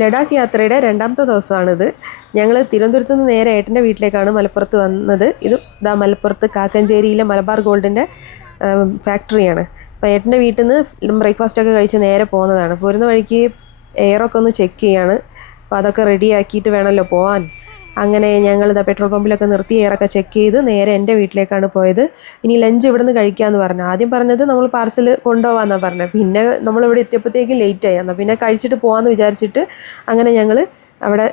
ലഡാക്ക് യാത്രയുടെ രണ്ടാമത്തെ ദിവസമാണിത്. ഞങ്ങൾ തിരുവനന്തപുരത്ത് നിന്ന് നേരെ ഏട്ടൻ്റെ വീട്ടിലേക്കാണ് മലപ്പുറത്ത് വന്നത്. ഇത് മലപ്പുറത്ത് കാക്കഞ്ചേരിയിലെ മലബാർ ഗോൾഡിൻ്റെ ഫാക്ടറിയാണ്. അപ്പോൾ ഏട്ടൻ്റെ വീട്ടിൽ നിന്ന് ബ്രേക്ക്ഫാസ്റ്റൊക്കെ കഴിച്ച് നേരെ പോകുന്നതാണ്. പോരുന്ന വഴിക്ക് എയറൊക്കെ ഒന്ന് ചെക്ക് ചെയ്യാണ്. അപ്പോൾ അതൊക്കെ റെഡിയാക്കിയിട്ട് വേണമല്ലോ പോകാൻ. അങ്ങനെ ഞങ്ങൾ പെട്രോൾ പമ്പിലൊക്കെ നിർത്തി എയറൊക്കെ ചെക്ക് ചെയ്ത് നേരെ എൻ്റെ വീട്ടിലേക്കാണ് പോയത്. ഇനി ലഞ്ച് ഇവിടെ നിന്ന് കഴിക്കാമെന്ന് പറഞ്ഞു. ആദ്യം പറഞ്ഞത് നമ്മൾ പാർസൽ കൊണ്ടുപോകാമെന്നാണ് പറഞ്ഞത്. പിന്നെ നമ്മളിവിടെ എത്തിയപ്പോഴത്തേക്കും ലേറ്റായി. എന്നാൽ പിന്നെ കഴിച്ചിട്ട് പോകാമെന്ന് വിചാരിച്ചിട്ട് അങ്ങനെ ഞങ്ങൾ അവിടെ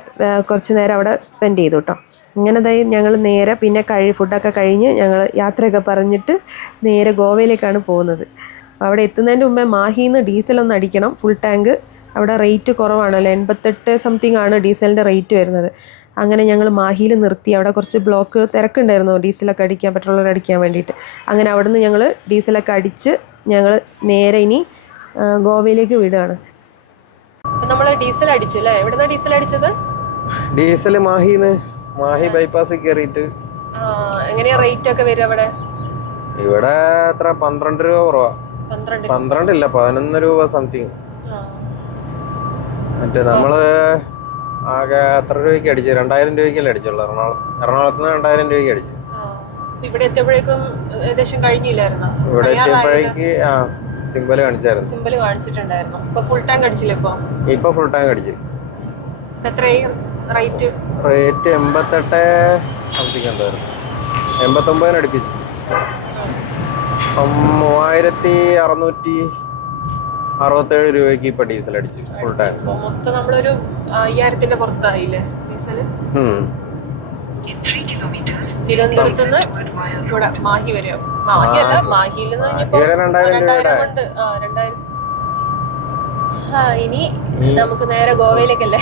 കുറച്ച് നേരം അവിടെ സ്പെൻഡ് ചെയ്തു കേട്ടോ. ഇങ്ങനെതായി ഞങ്ങൾ നേരെ പിന്നെ ഫുഡൊക്കെ കഴിഞ്ഞ് ഞങ്ങൾ യാത്രയൊക്കെ പറഞ്ഞിട്ട് നേരെ ഗോവയിലേക്കാണ് പോകുന്നത്. അവിടെ എത്തുന്നതിന് മുമ്പേ മാഹിയിൽ നിന്ന് ഡീസലൊന്ന് അടിക്കണം, ഫുൾ ടാങ്ക്. അവിടെ റേറ്റ് കുറവാണല്ലോ, 88 സംതിങ് ആണ് ഡീസലിൻ്റെ റേറ്റ് വരുന്നത്. അങ്ങനെ ഞങ്ങൾ മാഹിയിൽ നിർത്തി. അവിടെ കുറച്ച് തിരക്കുണ്ടായിരുന്നു ഡീസലൊക്കെ അടിക്കാൻ, പെട്രോൾ അടിക്കാൻ വേണ്ടിയിട്ട്. അങ്ങനെ അവിടെ നിന്ന് ഞങ്ങൾ ഡീസലൊക്കെ അടിച്ച് ഞങ്ങൾ നേരെ ഇനി ഗോവയിലേക്ക് വിടുകയാണ്. നമ്മൾ ഡീസൽ അടിച്ചു അല്ലേ? എവിടുന്നാ ഡീസൽ അടിച്ചത്? ഡീസൽ മാഹി ബൈപ്പാസിൽ കയറിയിട്ട്. എങ്ങനെയാ റേറ്റ് ഒക്കെ വരും അവിടെ? ഇവിടെ എത്ര 12 രൂപ കുറവാ. 12 ഇല്ല, 11 രൂപ സംതിങ്. മറ്റേ നമ്മള് ആകെ എത്ര രൂപയ്ക്ക് അടിച്ചു? 2000 രൂപയ്ക്കല്ലേ അടിച്ചുള്ളൂ. എറണാകുളത്ത് നിന്ന് 2000 രൂപയ്ക്ക് അടിച്ചു. ഇവിടെ എത്തിയപ്പോഴേക്കും ഏകദേശം കഴിഞ്ഞില്ലായിരുന്നു. ഇവിടെ എത്തിയപ്പോഴേക്ക് സിമ്പിൾ കാണിച്ചായിരുന്നു. സിമ്പിൾ കാണിച്ചിട്ടുണ്ടായിരുന്നു. ഇപ്പൊ ഫുൾ ടാങ്ക് അടിച്ചില്ലേ? ഇപ്പൊ ഫുൾ ടാങ്ക് അടിച്ചു. എത്രയും റേറ്റ്? റേറ്റ് 88 സംതിങ് എന്തായിരുന്നു, 89 അടുപ്പിച്ചു. 3667 രൂപയ്ക്ക് ഇപ്പൊ ഡീസൽ അടിച്ചു ഫുൾ ടാങ്ക്. മൊത്തം നമ്മളൊരു 5000-ന്റെ പുറത്തായില്ലേ ഡീസൽ? തിരുവനന്തപുരത്ത് നിന്ന് ഇവിടെ മാഹി വരെ. മാഹിയല്ല, മാഹിയിൽ നിന്ന് 2000. ഇനി നമുക്ക് നേരെ ഗോവയിലേക്കല്ലേ?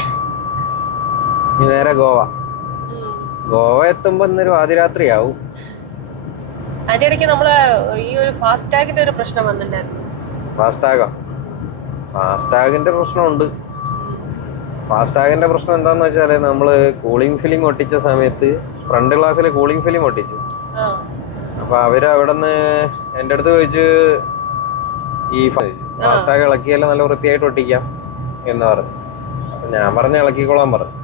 നേരെ ഗോവ എത്തുമ്പോ ഇന്നൊരു ആദിരാത്രിയാവും. അതിന്റെ ഇടയ്ക്ക് നമ്മള് ഈ ഒരു ഫാസ്ടാഗിന്റെ ഒരു പ്രശ്നം വന്നിട്ടുണ്ടായിരുന്നു. ഫാസ്ടാഗിന്റെ പ്രശ്നമുണ്ട്. ഫാസ്ടാഗിന്റെ പ്രശ്നം എന്താന്ന് വെച്ചാല്, നമ്മള് കൂളിംഗ് ഫിലിം ഒട്ടിച്ച സമയത്ത് ഫ്രണ്ട് ഗ്ലാസ്സിൽ കൂളിംഗ് ഫിലിം ഒട്ടിച്ചു. അപ്പൊ അവര് അവിടെ നിന്ന് എൻ്റെ അടുത്ത് ചോദിച്ചു, ഈ ഫാസ്ടാഗ് ഇളക്കിയാലും നല്ല വൃത്തിയായിട്ട് ഒട്ടിക്കാം എന്ന് പറഞ്ഞു. അപ്പൊ ഞാൻ പറഞ്ഞ് ഇളക്കിക്കോളാൻ പറഞ്ഞു.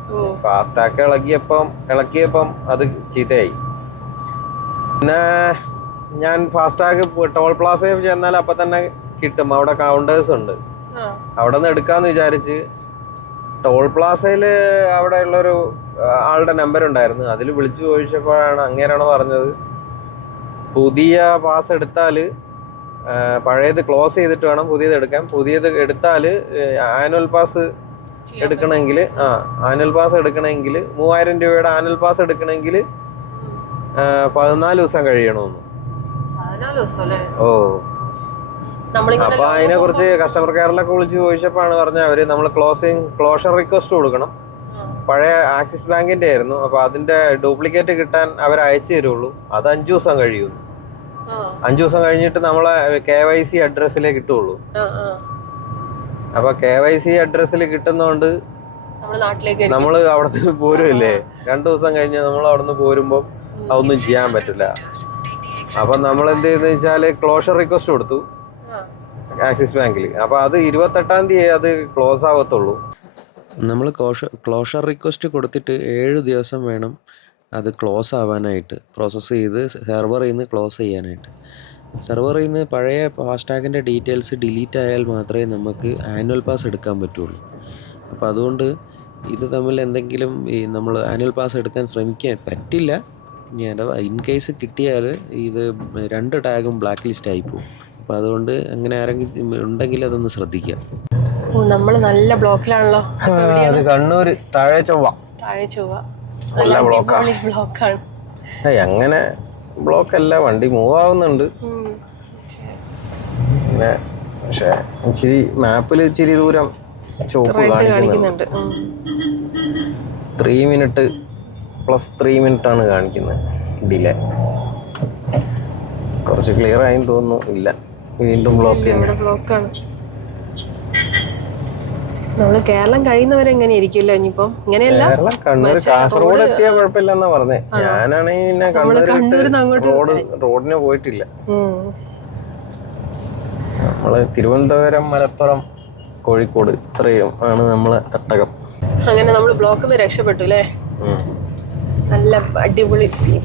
ഫാസ്ടാഗ് ഇളക്കിയപ്പം അത് ചീത്തയായി. പിന്നെ ഞാൻ ഫാസ്ടാഗ് ടോൾ പ്ലാസയിൽ ചെന്നാൽ അപ്പൊ തന്നെ കിട്ടും, അവിടെ കൗണ്ടേഴ്സ് ഉണ്ട്. അവിടെ നിന്ന് എടുക്കാന്ന് വിചാരിച്ച് ടോൾ പ്ലാസയില് അവിടെ ഉള്ളൊരു ആളുടെ നമ്പർ ഉണ്ടായിരുന്നു. അതിൽ വിളിച്ചു ചോദിച്ചപ്പോഴാണ് അങ്ങനെയാണ് പറഞ്ഞത്, പുതിയ പാസ് എടുത്താല് പഴയത് ക്ലോസ് ചെയ്തിട്ട് വേണം പുതിയത് എടുക്കാൻ. പുതിയത് എടുത്താല് ആനുവൽ പാസ് എടുക്കണമെങ്കിൽ 3000 രൂപയുടെ ആനുവൽ പാസ് എടുക്കണമെങ്കിൽ 14 ദിവസം കഴിയണമെന്ന്. അപ്പൊ അതിനെ കുറിച്ച് കസ്റ്റമർ കെയറിലൊക്കെ വിളിച്ച് ചോദിച്ചപ്പോഴാണ് പറഞ്ഞത്, അവര് നമ്മൾ ക്ലോഷർ റിക്വസ്റ്റ് കൊടുക്കണം. പഴയ ആക്സിസ് ബാങ്കിന്റെ ആയിരുന്നു. അപ്പൊ അതിന്റെ ഡ്യൂപ്ലിക്കേറ്റ് കിട്ടാൻ അവർ അയച്ചു തരുള്ളൂ. അത് 5 ദിവസം കഴിയുന്നു. 5 ദിവസം കഴിഞ്ഞിട്ട് നമ്മളെ KYC അഡ്രസ്സിലേ കിട്ടുള്ളൂ. അപ്പൊ KYC അഡ്രസ്സിൽ കിട്ടുന്നോണ്ട് നമ്മള് അവിടുന്ന് പോരുമല്ലേ. 2 ദിവസം കഴിഞ്ഞ് നമ്മൾ അവിടുന്ന് പോരുമ്പോ അതൊന്നും ചെയ്യാൻ പറ്റില്ല. അപ്പൊ നമ്മൾ എന്ത് ചെയ്യുന്ന വെച്ചാല് ക്ലോഷർ റിക്വസ്റ്റ് കൊടുത്തു ആക്സിസ് ബാങ്കിൽ. അപ്പൊ അത് 28-ാം തീയതി അത് ക്ലോസ് ആവത്തുള്ളൂ. നമ്മൾ ക്ലോഷർ റിക്വസ്റ്റ് കൊടുത്തിട്ട് 7 ദിവസം വേണം അത് ക്ലോസ് ആവാനായിട്ട്, പ്രോസസ്സ് ചെയ്ത് സെർവറിൽ നിന്ന് ക്ലോസ് ചെയ്യാനായിട്ട്. സെർവറിൽ നിന്ന് പഴയ ഫാസ്ടാഗിൻ്റെ ഡീറ്റെയിൽസ് ഡിലീറ്റ് ആയാൽ മാത്രമേ നമുക്ക് ആനുവൽ പാസ് എടുക്കാൻ പറ്റുള്ളൂ. അപ്പോൾ അതുകൊണ്ട് ഇത് തമ്മിൽ എന്തെങ്കിലും നമ്മൾ ആനുവൽ പാസ് എടുക്കാൻ ശ്രമിക്കാൻ പറ്റില്ല. ഇനി അഥവാ ഇൻ കേസ് കിട്ടിയാൽ ഇത് 2 ടാഗും ബ്ലാക്ക് ലിസ്റ്റ് ആയി പോകും. അപ്പോൾ അതുകൊണ്ട് അങ്ങനെ ആരെങ്കിലും ഉണ്ടെങ്കിൽ അതൊന്ന് ശ്രദ്ധിക്കാം. നമ്മൾ നല്ല ബ്ലോക്കിലാണല്ലോ. കണ്ണൂർ താഴെ ചൊവ്വ നല്ല ബ്ലോക്കാണ്. അങ്ങനെ ബ്ലോക്ക് അല്ല, വണ്ടി മൂവ് ആവുന്നുണ്ട്. പിന്നെ പക്ഷെ ഇച്ചിരി മാപ്പിൽ ഇച്ചിരി ദൂരം ചുവപ്പ് കാണിക്കുന്നുണ്ട്. 3 മിനിറ്റ് + 3 മിനിറ്റ് ആണ് കാണിക്കുന്നത് ഡിലേ. കുറച്ച് ക്ലിയർ ആയെന്ന് തോന്നുന്നു. ഇല്ല, വീണ്ടും ബ്ലോക്കാണ്. നമ്മള് കേരളം കഴിയുന്നവരെ എങ്ങനെയായിരിക്കുമല്ലോ ഇനിയിപ്പം? ഇങ്ങനെയല്ല, കണ്ണൂർ കാസർഗോഡ് എത്തിയാ കുഴപ്പമില്ലെന്നാ പറഞ്ഞേ. ഞാനാണെങ്കിൽ പിന്നെ റോഡിന് പോയിട്ടില്ല. നമ്മള് തിരുവനന്തപുരം, മലപ്പുറം, കോഴിക്കോട്. ഇത്രയും ആണ് നമ്മളെ തട്ടകം. അങ്ങനെ നമ്മൾ ബ്ലോക്കിൽ നിന്ന് രക്ഷപ്പെട്ടു അല്ലേ? നല്ല അടിപൊളി സീൻ.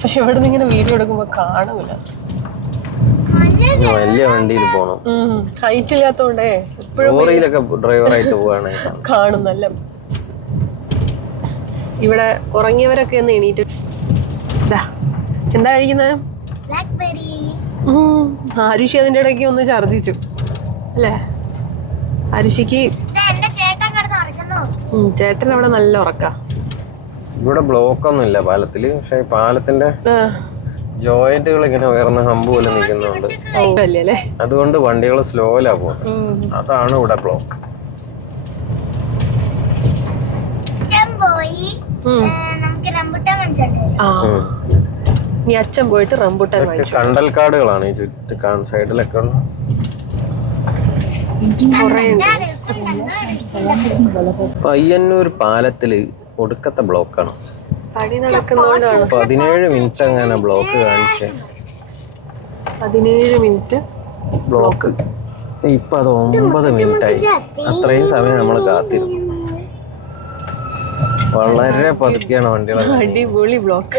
പക്ഷെ ഇവിടെ നിന്ന് ഇങ്ങനെ വീഡിയോ എടുക്കുമ്പോ കാണൂല. വലിയ വണ്ടിയിൽ പോണം. ഹൈറ്റ് ഇല്ലാത്തോണ്ടേ ലോറിയിലൊക്കെ ഡ്രൈവറായിട്ട് പോവാണ് കാണും. നല്ല ഇവിടെ ഉറങ്ങിയവരൊക്കെ ഒന്ന് എണീറ്റ്. എന്താ കഴിക്കുന്നത്? ആരുഷി അതിന്റെ ഇടയ്ക്ക് ഒന്ന് ഛർദിച്ചു അല്ലേ? ആരുഷിക്ക് ചേട്ടൻ അവിടെ നല്ല ഉറക്ക. ഇവിടെ ബ്ലോക്ക് ഒന്നും ഇല്ല പാലത്തില്. പക്ഷെ പാലത്തിന്റെ ജോയിന്റുകൾ ഇങ്ങനെ ഉയർന്ന ഹമ്പ് പോലെ നിൽക്കുന്നുണ്ട്. അതുകൊണ്ട് വണ്ടികൾ സ്ലോയിലാ പോകുന്നത്. അതാണ് ഇവിടെ ബ്ലോക്ക്. ഇനി അച്ഛൻ പോയിട്ട് റംബുട്ടാൻ വാങ്ങിച്ചു. കണ്ടൽക്കാടുകളാണ് ഈ ചുറ്റും സൈഡിലൊക്കെ ഉള്ള. പയ്യന്നൂർ പാലത്തില് ഒടുക്കത്തെ ബ്ലോക്കാണ്. 17 മിനിറ്റ് അങ്ങനെ ബ്ലോക്ക് കാണിച്ചേ. 17 മിനിറ്റ് ബ്ലോക്ക്. ഇപ്പൊ അത് 9 മിനിറ്റായി. അത്രയും സമയം നമ്മൾ കാത്തിരുന്നു. വളരെ പതുക്കെയാണ് വണ്ടികൾ. അടിപൊളി ബ്ലോക്ക്.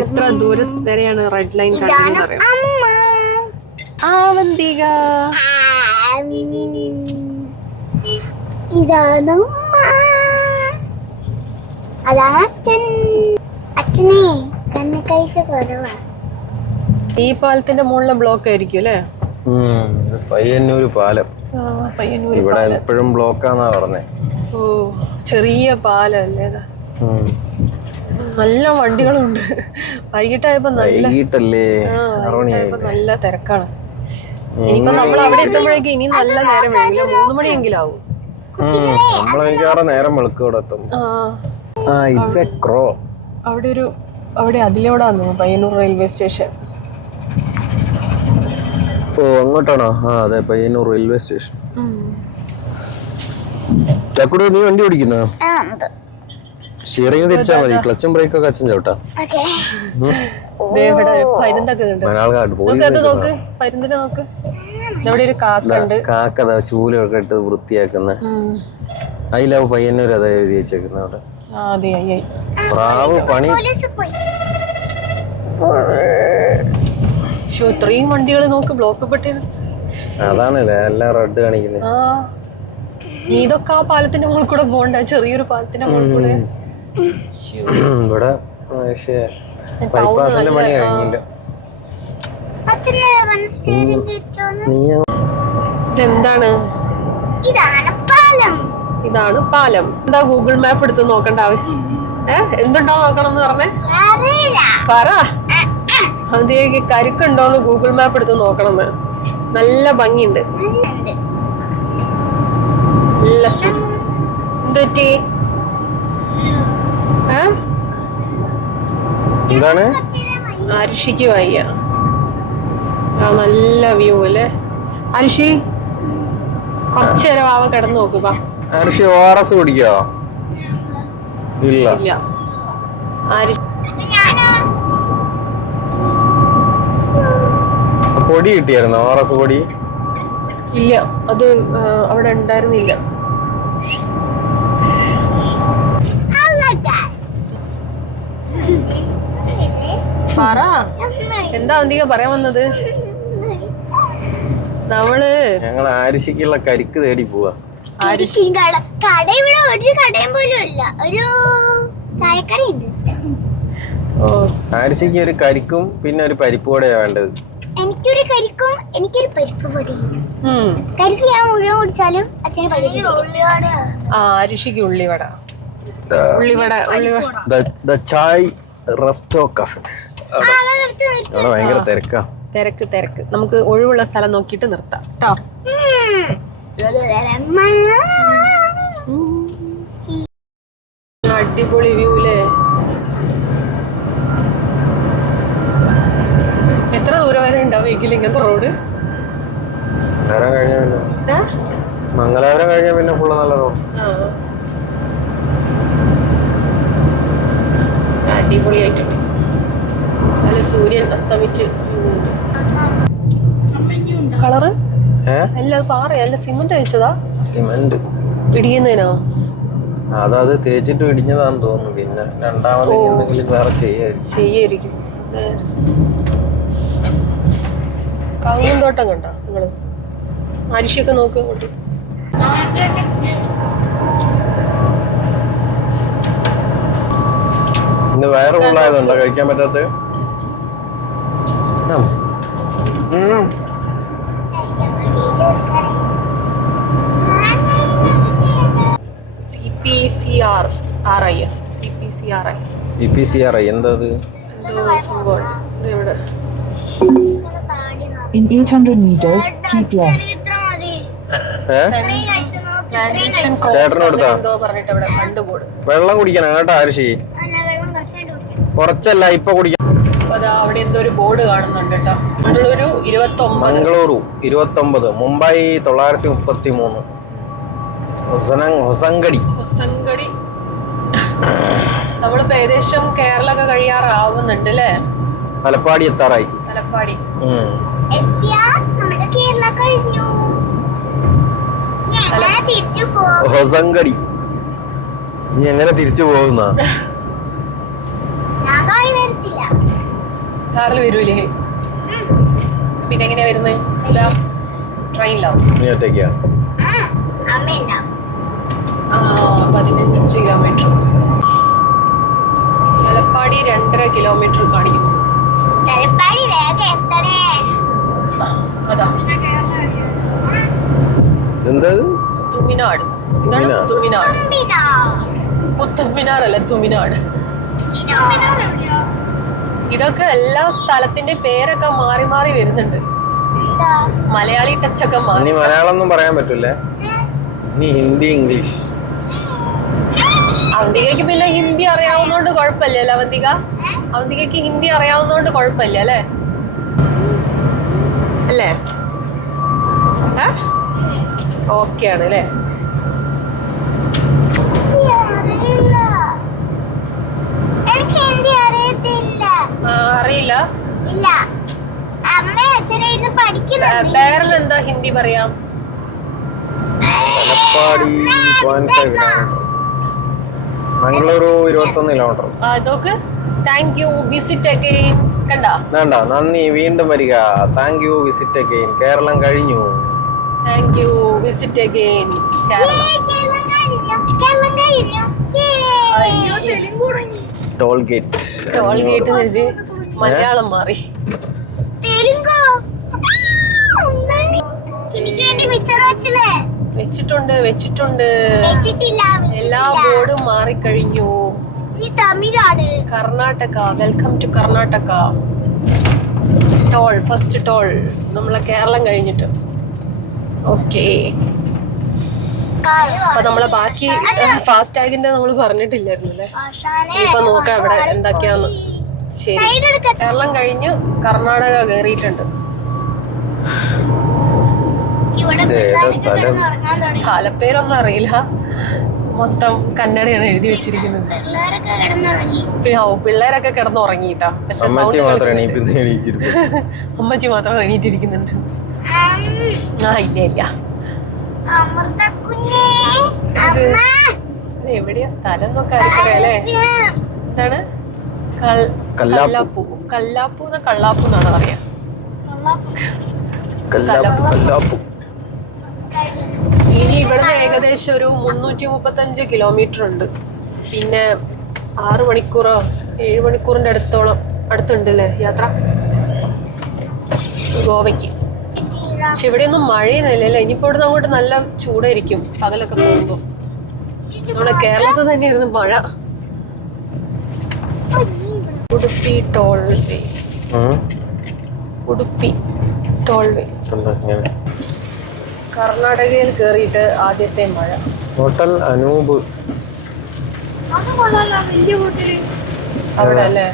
എത്ര ദൂരം വരെയാണ് റെഡ് ലൈൻ കാണുന്നത്? ഈ പാലത്തിന്റെ മുകളിലെ ബ്ലോക്ക് ആയിരിക്കും അല്ലേ? പയ്യന്നൂര് പാലം. ഇവിടെ എപ്പോഴും ബ്ലോക്കാന്നാ പറഞ്ഞേ. ഓ, ചെറിയ പാലം അല്ലേ? നല്ല വണ്ടികളുണ്ട്. വൈകിട്ടായപ്പോ നല്ല തിരക്കാണ്. ഇനിയിപ്പോ നമ്മൾ അവിടെ എത്തുമ്പോഴേക്കും ഇനി നല്ല നേരം വൈകില്ല. 3 മണിയെങ്കിലും ആവും. നേരം വെളുക്കും. അവിടെ അതിലൂടാന്ന് പയ്യന്നൂർ റെയിൽവേ സ്റ്റേഷൻ. ഓ, അങ്ങോട്ടാണോ? അതെ, പയ്യന്നൂർ റെയിൽവേ സ്റ്റേഷൻ. ചക്കുടു, നീ വണ്ടി ഓടിക്കുന്ന? സ്റ്റിയറിംഗ് തിരിച്ചാ മതി. ക്ലച്ചും ബ്രേക്കൊക്കെ അച്ഛൻ ചവിട്ടാ. കാക്ക ചൂലൊക്കെ ഇട്ട് വൃത്തിയാക്കുന്ന. ഐ ലവ് പയ്യന്നൂർ അതാ എഴുതി വെച്ചേക്കുന്ന അവിടെ. പ്രാവ് പണി. ഇത്രയും വണ്ടികൾ നോക്ക് ബ്ലോക്ക് പെട്ടി. അതാണല്ലേ എല്ലാം റെഡ് കാണിക്കുന്നത്. ഇതൊക്കെ ആ പാലത്തിന്റെ മുകളിൽ കൂടെ പോകണ്ട, ചെറിയൊരു പാലത്തിന്റെ മുകളിൽ കൂടെ. ഇവിടെ ബൈപ്പാസിന്റെ പണി കഴിഞ്ഞില്ല. ഇതെന്താണ്? ഇതാണ് പാലം. എന്താ ഗൂഗിൾ മാപ്പ് എടുത്ത് നോക്കണ്ട ആവശ്യം? എന്തുണ്ടോ നോക്കണം എന്ന് പറഞ്ഞേ? പറ. അതിലേക്ക് കരുക്കുണ്ടോന്ന് ഗൂഗിൾ മാപ്പ് എടുത്ത് നോക്കണമെന്ന്. നല്ല ഭംഗിയുണ്ട്. നല്ല എന്തുപറ്റി? അരിഷിക്ക് വയ്യ. നല്ല വ്യൂ അല്ലേ അരിഷി? കുറച്ചു നേരം ആവ കിടന്നു നോക്കുക. അരിഷി ORS കുടിക്കോ? ഇല്ല. പൊടി കിട്ടിയായിരുന്നു? ORS പൊടി ഇല്ല, അത് അവിടെ ഉണ്ടായിരുന്നില്ല. പറ, എന്താ അന്തിക പറയാൻ വന്നത്? ഞങ്ങൾ ആരിഷിക്കുള്ള കരിക്ക് തേടി പോവാ. ആരിഷിക്ക് ഒരു കരിക്കും പിന്നെ ഒരു പരിപ്പ് വടയാ വേണ്ടത്. എനിക്കൊരു കരിക്കും എനിക്കൊരു പരിപ്പ് വടയും. കരിക്ക് ഞാൻ മുഴുവൻ കുടിച്ചാലും അച്ഛന് ആരിഷിക്ക് ഉള്ളിവട. Chai resto cafe. ഭയങ്കര തിരക്ക്. നമുക്ക് ഒഴിവുള്ള സ്ഥലം നോക്കിയിട്ട് നിർത്താം കേട്ടോ. അടിപൊളി വ്യൂ അല്ലേ? എത്ര ദൂരം വരെ ഉണ്ടാവും ഇങ്ങനത്തെ റോഡ്? മംഗലാപുരം കഴിഞ്ഞാൽ പിന്നെ ഫുള്ള് നല്ല റോഡ്. അടിപൊളിയായിട്ടുണ്ട്. നല്ല സൂര്യൻ അസ്തമിച്ച്. കളറ് എല്ലാം പാറ അല്ല സിമെന്റ് അയച്ചതാ സിമെന്റ് ഇടിയുന്നതിനോ അത് തേച്ചിട്ട് ഇടിഞ്ഞതാന്ന് തോന്നുന്നു പിന്നെ രണ്ടാമത് എന്തെങ്കിലും വേറെ ചെയ്യായിരിക്കും കങ്ങും തോട്ടം കണ്ട നിങ്ങള് അരിശിയൊക്കെ നോക്ക് അങ്ങോട്ട് ഇന്ന് വയറ് ഫുള്ളായതുണ്ടോ കഴിക്കാൻ പറ്റാത്ത CPCRI എന്താ സംഭവം ഇവിടെ In 800 meters, keep left. എന്തോ പറഞ്ഞിട്ട് ഇവിടെ കണ്ടുപോടും വെള്ളം കുടിക്കണം കേട്ടോ ആരിഷി കുറച്ചല്ല ഇപ്പൊ കുടിക്കണം അവിടെ എന്തോ ഒരു ബോർഡ് കാണുന്നുണ്ട് കേട്ടോ മംഗളൂരു 29 മുംബൈ 933 ഹൊസങ്കടി നമ്മളിപ്പോ ഏകദേശം കേരളമൊക്കെ കഴിയാറാവുന്നുണ്ട് അല്ലേ തലപ്പാടി എത്താറായി ഹൊസങ്കടി നീ എങ്ങനെ തിരിച്ചു പോകുന്ന കാറിൽ വരൂലേ പിന്നെ എങ്ങനെയാ വരുന്നത് ട്രെയിനിലാവും നീ ഒറ്റയ്ക്കാ 15 കിലോമീറ്റർ തലപ്പാടി 2.5 കിലോമീറ്റർ കാണിക്കുന്നു അതാ തുമിനാട് കുത്തുബ് അല്ല തുമിനാട് ഇതൊക്കെ എല്ലാ സ്ഥലത്തിന്റെ പേരൊക്കെ മാറി മാറി വരുന്നുണ്ട് മലയാളി ടച്ചൊക്കെ മാറി നീ മലയാളം ഒന്നും പറയാൻ പറ്റൂലേ നീ ഹിന്ദി ഇംഗ്ലീഷ് അവന്തികയ്ക്ക് പിന്നെ ഹിന്ദി അറിയാവുന്നോണ്ട് കുഴപ്പമില്ലല്ലോ അവന്തികയ്ക്ക് ഹിന്ദി അറിയാവുന്നോണ്ട് കുഴപ്പമില്ല അല്ലേ അല്ലേ ഓക്കെ ആണ് അല്ലേ അറിയില്ല പേരിലെന്താ ഹിന്ദി പറയാം മംഗളൂരു 21 കിലോമീറ്റർ ഇതൊക്കെ താങ്ക് യു വിസിറ്റ് അഗൈൻ വേണ്ട നന്ദി വീണ്ടും വരിക thank you visit again Kerala കഴിഞ്ഞു thank you visit again toll gate എഴുതി മലയാളം മാറി വെച്ചിട്ടുണ്ട് എല്ലാ ബോർഡും മാറിക്കഴിഞ്ഞു Karnataka welcome to Karnataka toll first toll നമ്മളെ കേരളം കഴിഞ്ഞിട്ട് ഓക്കെ അപ്പൊ നമ്മളെ ബാക്കി ഫാസ്റ്റ് ടാഗിന്റെ നമ്മൾ പറഞ്ഞിട്ടില്ലായിരുന്നു അല്ലേ ഇപ്പൊ നോക്കാം ഇവിടെ എന്തൊക്കെയാന്ന് ശരി കേരളം കഴിഞ്ഞ് കർണാടക കയറിയിട്ടുണ്ട് സ്ഥലപ്പേരൊന്നും അറിയില്ല മൊത്തം കന്നഡയാണ് എഴുതി വെച്ചിരിക്കുന്നത് പിള്ളേരൊക്കെ കിടന്നുറങ്ങിട്ടാ പക്ഷെ അമ്മച്ചി മാത്രം എണീറ്റിരിക്കുന്നുണ്ട് ഇല്ല എവിടെയാ സ്ഥലം എന്നൊക്കെ ആയിരിക്കട്ടെ അല്ലേ എന്താണ് കല്ലാപ്പൂ എന്നാണ് പറയാ ഇനി ഇവിടുന്ന് ഏകദേശം ഒരു 335 കിലോമീറ്റർ ഉണ്ട് പിന്നെ 6 മണിക്കൂറോ 7 മണിക്കൂറിന്റെ അടുത്തുണ്ട് അല്ലേ യാത്ര ഗോവയ്ക്ക് പക്ഷെ ഇവിടെയൊന്നും മഴയൊന്നുമില്ലല്ലേ ഇനിയിപ്പോ ഇവിടുന്ന് അങ്ങോട്ട് നല്ല ചൂടായിരിക്കും പകലൊക്കെ പോകുമ്പോ നമ്മളെ കേരളത്തിൽ തന്നെയായിരുന്നു മഴ ഉടുപ്പി ടോൾ വേ കർണാടകയിൽ കേറിയിട്ട് ആദ്യത്തെ മഴ ഹോട്ടൽ അനൂപ് അവിടെ അല്ലേ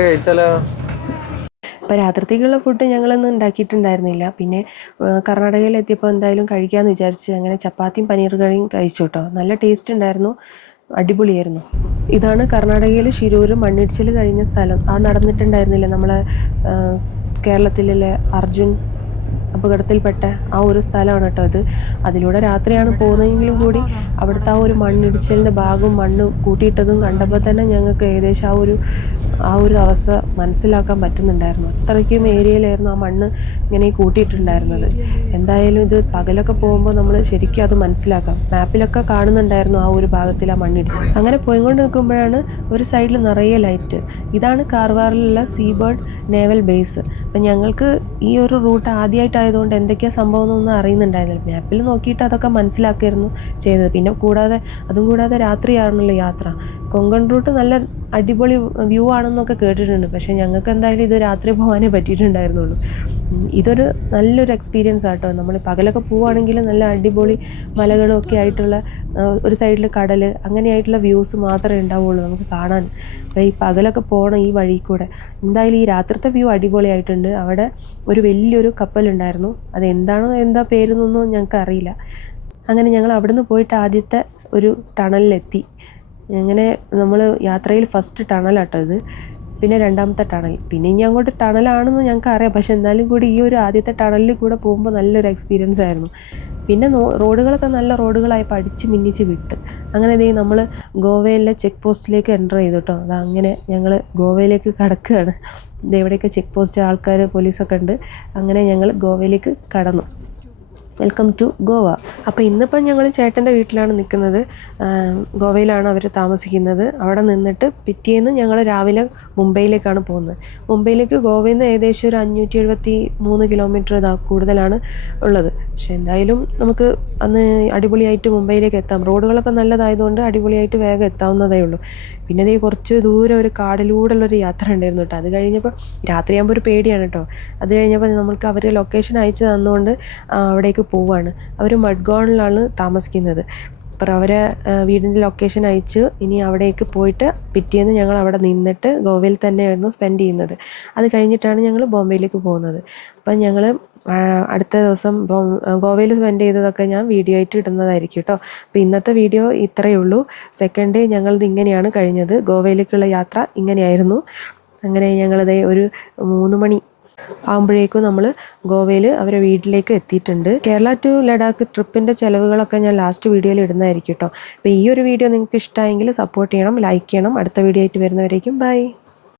കഴിച്ചാലോ അപ്പോൾ രാത്രിത്തേക്കുള്ള ഫുഡ് ഞങ്ങളൊന്നും ഉണ്ടാക്കിയിട്ടുണ്ടായിരുന്നില്ല പിന്നെ കർണാടകയിൽ എത്തിയപ്പോൾ എന്തായാലും കഴിക്കാമെന്ന് വിചാരിച്ച് അങ്ങനെ ചപ്പാത്തിയും പനീർ കറിയും കഴിച്ചു കേട്ടോ നല്ല ടേസ്റ്റ് ഉണ്ടായിരുന്നു അടിപൊളിയായിരുന്നു. ഇതാണ് കർണാടകയിൽ ഷിരൂർ മണ്ണിടിച്ചിൽ കഴിഞ്ഞ സ്ഥലം. ആ നടന്നിട്ടുണ്ടായിരുന്നില്ല നമ്മളെ കേരളത്തിലെ അർജുൻ അപകടത്തിൽപ്പെട്ട ആ ഒരു സ്ഥലമാണ് കേട്ടോ അത്. അതിലൂടെ രാത്രിയാണ് പോകുന്നതെങ്കിലും കൂടി അവിടുത്തെ ആ ഒരു മണ്ണിടിച്ചിലിൻ്റെ ഭാഗവും മണ്ണ് കൂട്ടിയിട്ടതും കണ്ടപ്പോൾ തന്നെ ഞങ്ങൾക്ക് ഏകദേശം ആ ഒരു അവസ്ഥ മനസ്സിലാക്കാൻ പറ്റുന്നുണ്ടായിരുന്നു. അത്രയ്ക്കും ഏരിയയിലായിരുന്നു ആ മണ്ണ് ഇങ്ങനെ കൂട്ടിയിട്ടുണ്ടായിരുന്നത്. എന്തായാലും ഇത് പകലൊക്കെ പോകുമ്പോൾ നമ്മൾ ശരിക്കും അത് മനസ്സിലാക്കാം. മാപ്പിലൊക്കെ കാണുന്നുണ്ടായിരുന്നു ആ ഒരു ഭാഗത്തിൽ ആ മണ്ണിടിച്ച്. അങ്ങനെ പോയിക്കൊണ്ട് നിൽക്കുമ്പോഴാണ് ഒരു സൈഡിൽ നിറയെ ലൈറ്റ്. ഇതാണ് കാർവാറിലുള്ള സീബേർഡ് നേവൽ ബേസ്. അപ്പം ഞങ്ങൾക്ക് ഈ ഒരു റൂട്ട് ആദ്യമായിട്ടായതുകൊണ്ട് എന്തൊക്കെയാണ് സംഭവം എന്നൊന്നും അറിയുന്നുണ്ടായിരുന്നില്ല. മാപ്പിൽ നോക്കിയിട്ട് അതൊക്കെ മനസ്സിലാക്കിയിരുന്നു ചെയ്തത്. പിന്നെ അതും കൂടാതെ രാത്രിയാണല്ലോ യാത്ര. കൊങ്കൺ റൂട്ട് നല്ല അടിപൊളി വ്യൂ ആണെന്നൊക്കെ കേട്ടിട്ടുണ്ട്. പക്ഷേ ഞങ്ങൾക്ക് എന്തായാലും ഇത് രാത്രി പോകാനേ പറ്റിയിട്ടുണ്ടായിരുന്നുള്ളൂ. ഇതൊരു നല്ലൊരു എക്സ്പീരിയൻസ് ആട്ടോ. നമ്മൾ പകലൊക്കെ പോവുകയാണെങ്കിൽ നല്ല അടിപൊളി മലകളും ഒക്കെ ആയിട്ടുള്ള ഒരു സൈഡിൽ കടൽ അങ്ങനെയായിട്ടുള്ള വ്യൂസ് മാത്രമേ ഉണ്ടാവുള്ളൂ നമുക്ക് കാണാൻ. അപ്പോൾ ഈ പകലൊക്കെ പോകണം ഈ വഴി കൂടെ. എന്തായാലും ഈ രാത്രിത്തെ വ്യൂ അടിപൊളിയായിട്ടുണ്ട്. അവിടെ ഒരു വലിയൊരു കപ്പലുണ്ടായിരുന്നു. അത് എന്താ പേരെന്നൊന്നും ഞങ്ങൾക്ക് അറിയില്ല. അങ്ങനെ ഞങ്ങൾ അവിടുന്ന് പോയിട്ട് ആദ്യത്തെ ഒരു ടണലിലെത്തി. അങ്ങനെ നമ്മൾ യാത്രയിൽ ഫസ്റ്റ് ടണലാട്ടോ ഇത്. പിന്നെ രണ്ടാമത്തെ ടണൽ. പിന്നെ ഇനി അങ്ങോട്ട് ടണലാണെന്ന് ഞങ്ങൾക്ക് അറിയാം. പക്ഷെ എന്നാലും കൂടി ഈ ഒരു ആദ്യത്തെ ടണലിൽ കൂടെ പോകുമ്പോൾ നല്ലൊരു എക്സ്പീരിയൻസ് ആയിരുന്നു. പിന്നെ റോഡുകളൊക്കെ നല്ല റോഡുകളായപ്പോൾ അടിച്ച് മിന്നിച്ച് വിട്ട്. അങ്ങനെ നമ്മൾ ഗോവയിലെ ചെക്ക് പോസ്റ്റിലേക്ക് എൻ്റർ ചെയ്തു കേട്ടോ. അതങ്ങനെ ഞങ്ങൾ ഗോവയിലേക്ക് കടക്കുകയാണ്. ഇവിടെയൊക്കെ ചെക്ക് പോസ്റ്റ് ആൾക്കാർ പോലീസൊക്കെ ഉണ്ട്. അങ്ങനെ ഞങ്ങൾ ഗോവയിലേക്ക് കടന്നു. Welcome to Goa. അപ്പോൾ ഇന്നിപ്പം ഞങ്ങൾ ചേട്ടൻ്റെ വീട്ടിലാണ് നിൽക്കുന്നത്. ഗോവയിലാണ് അവർ താമസിക്കുന്നത്. അവിടെ നിന്നിട്ട് പിറ്റേന്ന് ഞങ്ങൾ രാവിലെ മുംബൈയിലേക്കാണ് പോകുന്നത്. മുംബൈയിലേക്ക് ഗോവയിൽ നിന്ന് ഏകദേശം ഒരു 573 കിലോമീറ്റർ കൂടുതലാണ് ഉള്ളത്. പക്ഷേ എന്തായാലും നമുക്ക് അന്ന് അടിപൊളിയായിട്ട് മുംബൈയിലേക്ക് എത്താം. റോഡുകളൊക്കെ നല്ലതായതുകൊണ്ട് അടിപൊളിയായിട്ട് വേഗം എത്താവുന്നതേ ഉള്ളൂ. പിന്നെ ഇത് കുറച്ച് ദൂരം ഒരു കാടിലൂടെയുള്ളൊരു യാത്ര ഉണ്ടായിരുന്നു കേട്ടോ. അത് കഴിഞ്ഞപ്പോൾ രാത്രിയാകുമ്പോൾ ഒരു പേടിയാണ് കേട്ടോ. അത് കഴിഞ്ഞപ്പോൾ നമുക്ക് അവർ ലൊക്കേഷൻ അയച്ച് തന്നുകൊണ്ട് അവിടേക്ക് പോവുകയാണ്. അവർ മഡ്ഗോണിലാണ് താമസിക്കുന്നത്. അപ്പോൾ അവരെ വീടിൻ്റെ ലൊക്കേഷൻ അയച്ചു. ഇനി അവിടേക്ക് പോയിട്ട് പിറ്റേന്ന് ഞങ്ങൾ അവിടെ നിന്നിട്ട് ഗോവയിൽ തന്നെയായിരുന്നു സ്പെൻഡ് ചെയ്യുന്നത്. അത് കഴിഞ്ഞിട്ടാണ് ഞങ്ങൾ ബോംബെയിലേക്ക് പോകുന്നത്. അപ്പം ഞങ്ങൾ അടുത്ത ദിവസം ഗോവയിൽ സ്പെൻഡ് ചെയ്തതൊക്കെ ഞാൻ വീഡിയോ ആയിട്ട് ഇടുന്നതായിരിക്കും കേട്ടോ. അപ്പോൾ ഇന്നത്തെ വീഡിയോ ഇത്രയേ ഉള്ളൂ. സെക്കൻഡ് ഡേ ഞങ്ങളിത് ഇങ്ങനെയാണ് കഴിഞ്ഞത്. ഗോവയിലേക്കുള്ള യാത്ര ഇങ്ങനെയായിരുന്നു. അങ്ങനെ ഞങ്ങളിതേ ഒരു 3 മണി ആകുമ്പോഴേക്കും നമ്മൾ ഗോവയിൽ അവരെ വീട്ടിലേക്ക് എത്തിയിട്ടുണ്ട്. കേരള ടു ലഡാക്ക് ട്രിപ്പിൻ്റെ ചിലവുകളൊക്കെ ഞാൻ ലാസ്റ്റ് വീഡിയോയിൽ ഇടുന്നതായിരിക്കും കേട്ടോ. അപ്പോൾ ഈ ഒരു വീഡിയോ നിങ്ങൾക്ക് ഇഷ്ടമായെങ്കിൽ സപ്പോർട്ട് ചെയ്യണം, ലൈക്ക് ചെയ്യണം. അടുത്ത വീഡിയോ ആയിട്ട് വരുന്നവരേക്കും ബൈ.